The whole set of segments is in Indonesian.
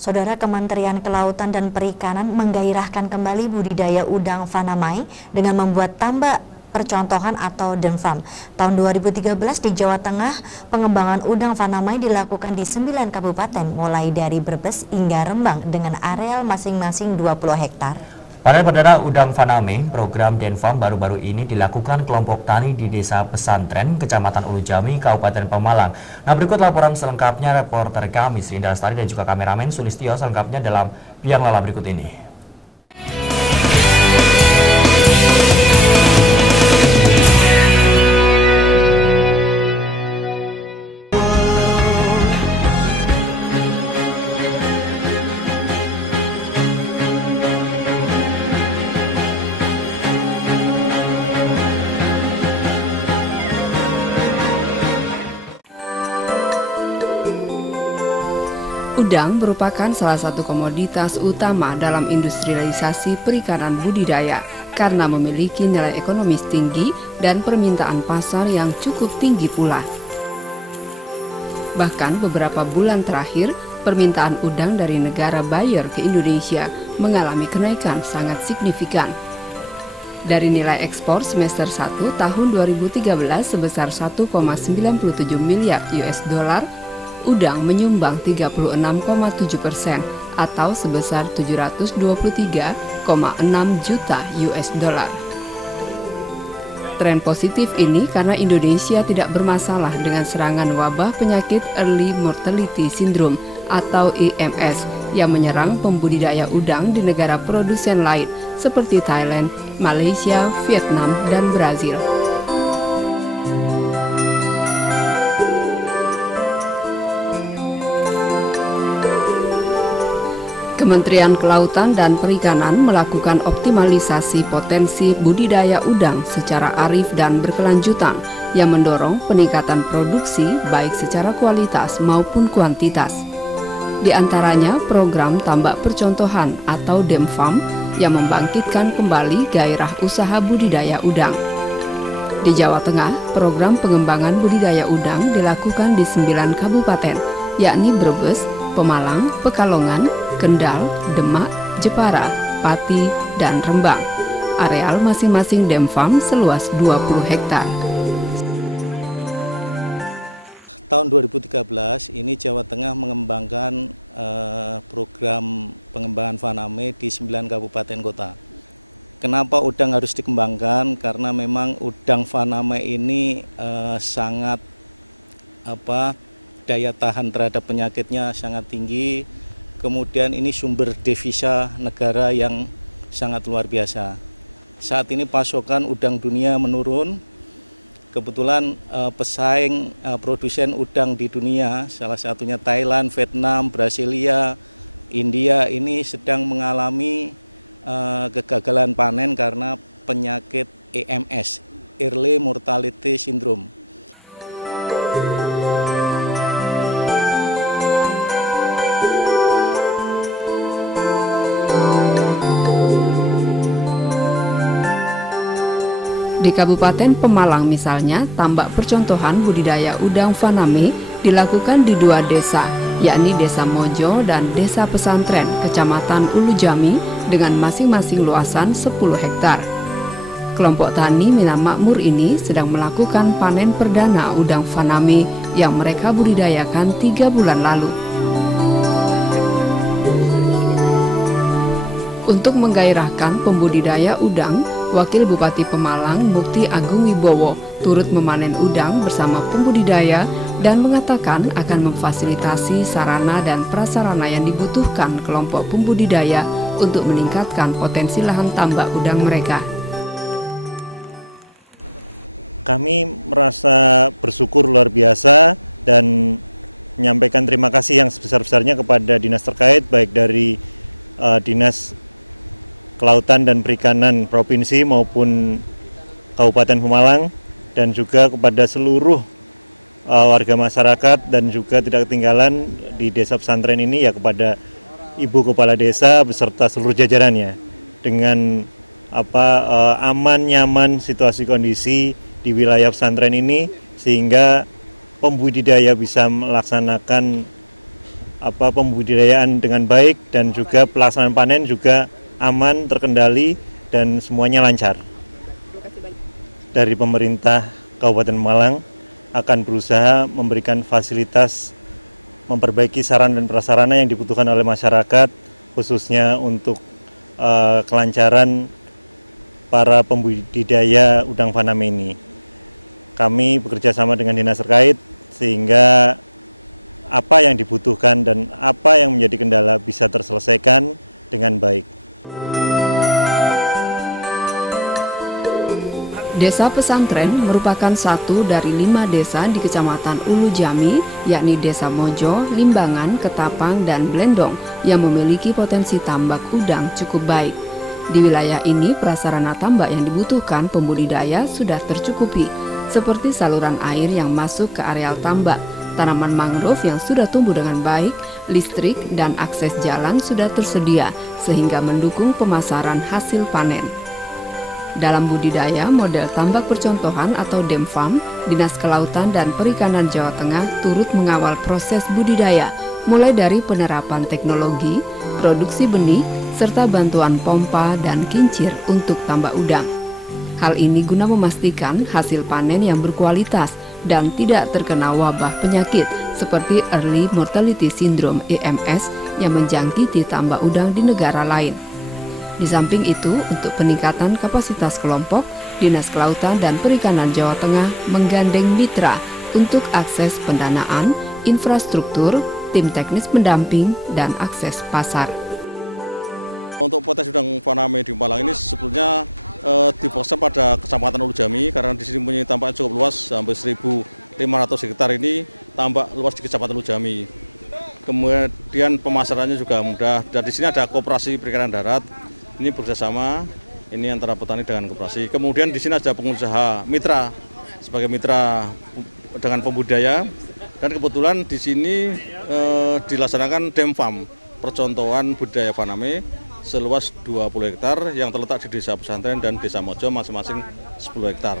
Saudara, Kementerian Kelautan dan Perikanan menggairahkan kembali budidaya udang fanamai dengan membuat tambak percontohan atau DENFAM. Tahun 2013 di Jawa Tengah, pengembangan udang fanamai dilakukan di 9 kabupaten, mulai dari Brebes hingga Rembang dengan areal masing-masing 20 hektar. Panen perdana udang faname, program DENFAM baru-baru ini dilakukan kelompok tani di Desa Pesantren, Kecamatan Ulu Jami, Kabupaten Pemalang. Nah, berikut laporan selengkapnya reporter kami Sri Indah Lestari dan juga kameramen Sulistio selengkapnya dalam Biang Lala berikut ini. Udang merupakan salah satu komoditas utama dalam industrialisasi perikanan budidaya karena memiliki nilai ekonomis tinggi dan permintaan pasar yang cukup tinggi pula. Bahkan beberapa bulan terakhir, permintaan udang dari negara buyer ke Indonesia mengalami kenaikan sangat signifikan. Dari nilai ekspor semester 1 tahun 2013 sebesar 1,97 miliar US dollar, udang menyumbang 36,7% atau sebesar 723,6 juta US dollar. Tren positif ini karena Indonesia tidak bermasalah dengan serangan wabah penyakit Early Mortality Syndrome atau EMS yang menyerang pembudidaya udang di negara produsen lain seperti Thailand, Malaysia, Vietnam, dan Brazil. Kementerian Kelautan dan Perikanan melakukan optimalisasi potensi budidaya udang secara arif dan berkelanjutan yang mendorong peningkatan produksi baik secara kualitas maupun kuantitas. Di antaranya program tambak percontohan atau DENFAM yang membangkitkan kembali gairah usaha budidaya udang. Di Jawa Tengah, program pengembangan budidaya udang dilakukan di 9 kabupaten, yakni Brebes, Pemalang, Pekalongan, Kendal, Demak, Jepara, Pati, dan Rembang. Areal masing-masing DENFAM seluas 20 hektar. Tahun 2013 ini Jawa Tengah mengembangkan program pengembangan faname di 9 kabupaten kota. Kenapa udang harus dikembangkan? Karena memang udang faname ini sangat daya tahan terhadap penyakitnya sangat tinggi. Kemudian ini sumber devisa negara yang sangat luar biasa. Saat ini pasokan udang dunia menurun. Kebetulan pesaing produsen udang di dunia, salah satunya Thailand, Vietnam, Brasilia, India ini sedang mengalami kegagalan panen karena penyakit EMS, Early Mortality Syndrome. Di Kabupaten Pemalang misalnya, tambak percontohan budidaya udang faname dilakukan di 2 desa, yakni Desa Mojo dan Desa Pesantren, Kecamatan Ulu Jami dengan masing-masing luasan 10 hektar. Kelompok tani Mina Makmur ini sedang melakukan panen perdana udang faname yang mereka budidayakan 3 bulan lalu. Untuk menggairahkan pembudidaya udang, Wakil Bupati Pemalang Mukti Agung Wibowo turut memanen udang bersama pembudidaya dan mengatakan akan memfasilitasi sarana dan prasarana yang dibutuhkan kelompok pembudidaya untuk meningkatkan potensi lahan tambak udang mereka. Kami merasa bersyukur luar biasa dan menyampaikan terima kasih yang sebesar-besarnya kepada dinas terkait, baik dari Dinas Kelautan dan Perikanan Provinsi maupun Kabupaten Pemalang, dan juga kepada seluruh warga masyarakat dan juga tidak ketinggalan di Desa Pesantren ini ya kepada Ibu Kepala Desa beserta seluruh jajarannya dengan aman, nyaman situasi kondisi di wilayah pesantren ini sehingga pembudidaya bisa melaksanakan pembudidayaan dengan baik dan juga pelaksanaan panen juga aman, terkendali dan semuanya lancar. Dari pemerintah Kabupaten Malang akan berusaha memberikan fasilitas, memperbaiki sarana dan prasarana yang dibutuhkan oleh masyarakat, khususnya untuk kelancaran para pembudidaya udang faname ini. Kami bekerja sama dengan dinas terkait sehingga apa yang dibutuhkan dan apa yang menjadi kendala bisa terselesaikan dengan baik. Desa Pesantren merupakan satu dari 5 desa di Kecamatan Ulu Jami, yakni Desa Mojo, Limbangan, Ketapang, dan Blendong yang memiliki potensi tambak udang cukup baik. Di wilayah ini, prasarana tambak yang dibutuhkan pembudidaya sudah tercukupi, seperti saluran air yang masuk ke areal tambak, tanaman mangrove yang sudah tumbuh dengan baik, listrik, dan akses jalan sudah tersedia, sehingga mendukung pemasaran hasil panen. Dalam budidaya model tambak percontohan atau DEMFAM, Dinas Kelautan dan Perikanan Jawa Tengah turut mengawal proses budidaya, mulai dari penerapan teknologi, produksi benih, serta bantuan pompa dan kincir untuk tambak udang. Hal ini guna memastikan hasil panen yang berkualitas dan tidak terkena wabah penyakit seperti Early Mortality Syndrome (EMS) yang menjangkiti tambak udang di negara lain. Di samping itu, untuk peningkatan kapasitas kelompok, Dinas Kelautan dan Perikanan Jawa Tengah menggandeng mitra untuk akses pendanaan, infrastruktur, tim teknis pendamping, dan akses pasar. Untuk potensi udang faname di Malang ini sebetulnya difokuskan pada Kecamatan Ulu Jami karena di sini punya tambak cukup luas, sampai 1.500 hektar ini tambak luas di Kecamatan Ulu Jami. Kemudian pemasarannya juga mudah. Dan di sini ada Koperasi Perikanan Darat. Ini bekerjasama ini antara petani dengan koperasi. Kemudian di sini ada pengusaha mitra sebagai mitra dengan pembudidaya. Dan kebetulan di sini dilaksanakan DEMFAM, percontohan budidaya faname seluas 20 hektar yang terletak di Desa Pesantren dan Desa Mojo masing-masing 10 hektar.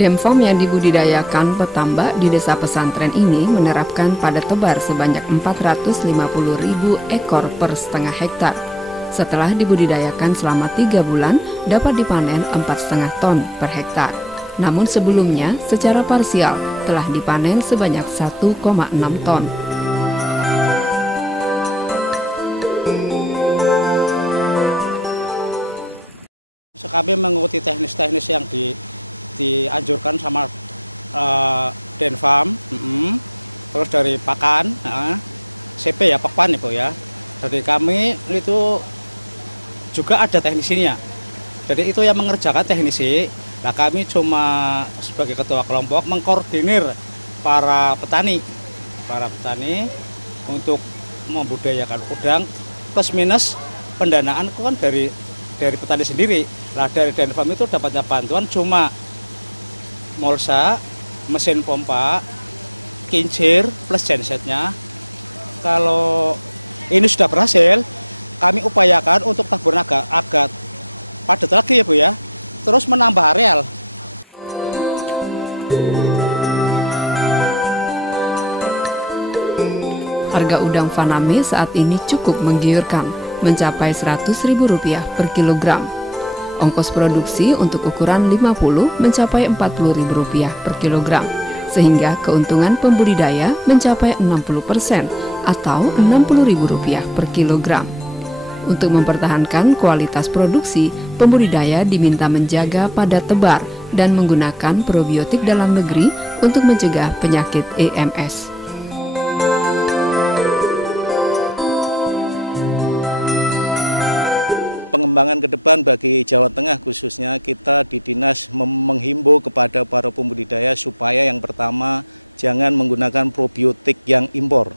DEMFAM yang dibudidayakan petambak di Desa Pesantren ini menerapkan pada tebar sebanyak 450.000 ekor per setengah hektar. Setelah dibudidayakan selama 3 bulan, dapat dipanen 4,5 ton per hektar. Namun sebelumnya, secara parsial telah dipanen sebanyak 1,6 ton. Kami mengikuti teknis-teknis yang dianjurkan sama DEMFAM, terus dari pakan, CP ya, Pakpan Ibu ya. Jadi kami itu juga ada teknisinya. Jadi itu yang mengerjakan teknisi. Nah kami cuma sebagai ketua kelompok mengkoordinir para petani untuk membudidayakan udang, plus minus pendanaan kan dari petani sendiri. Nah dari DEMFAM itu dapatnya bantuan cuma mulsa, mesin pompa, kincir, plus gensetnya. Kalau ini sudah berhasil, kami upayakan untuk taburan agak padat lagi ya Bu ya, terus menambah areal. Harga udang faname saat ini cukup menggiurkan, mencapai Rp100.000 per kilogram. Ongkos produksi untuk ukuran 50 mencapai Rp40.000 per kilogram, sehingga keuntungan pembudidaya mencapai 60% atau Rp60.000 per kilogram. Untuk mempertahankan kualitas produksi, pembudidaya diminta menjaga padat tebar dan menggunakan probiotik dalam negeri untuk mencegah penyakit EMS. Pengembangan ke depan bagi Jawa Tengah khususnya kita di Dinas menghimbau kepada para pembudidaya supaya yang pertama jangan menggunakan probiotik yang impor.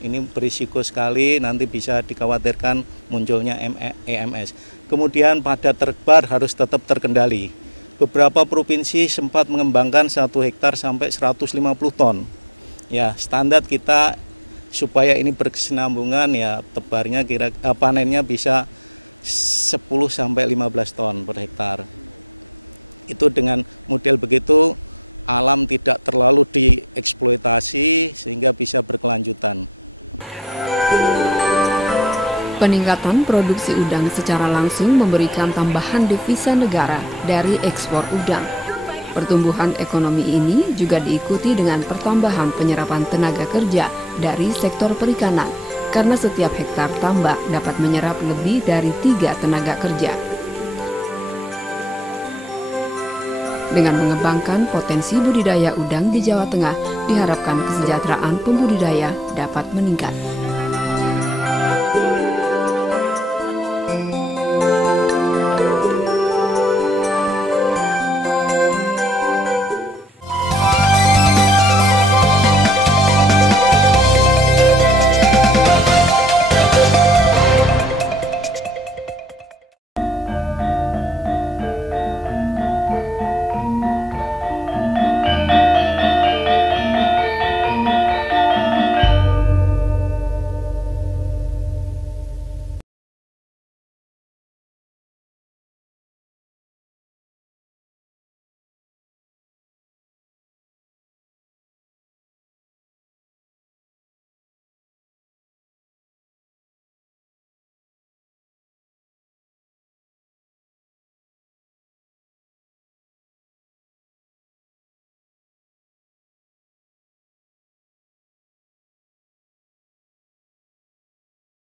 Ini berisiko sekali, nanti bisa dikhawatirkan munculnya EMS. Kemudian padat tebar harus tetap terkendali. Beberapa provinsi sempat mengembangkan 1 hektar sampai 150 ton. Ya, standar kita supaya ini berkesinambungan ya tebarnya panennya bisa 10 sampai 15 ton per hektar. Itu dengan model begitu alam tidak terlalu dieksploitasi sehingga bisa berkelanjutan. Peningkatan produksi udang secara langsung memberikan tambahan devisa negara dari ekspor udang. Pertumbuhan ekonomi ini juga diikuti dengan pertambahan penyerapan tenaga kerja dari sektor perikanan, karena setiap hektar tambak dapat menyerap lebih dari 3 tenaga kerja. Dengan mengembangkan potensi budidaya udang di Jawa Tengah, diharapkan kesejahteraan pembudidaya dapat meningkat.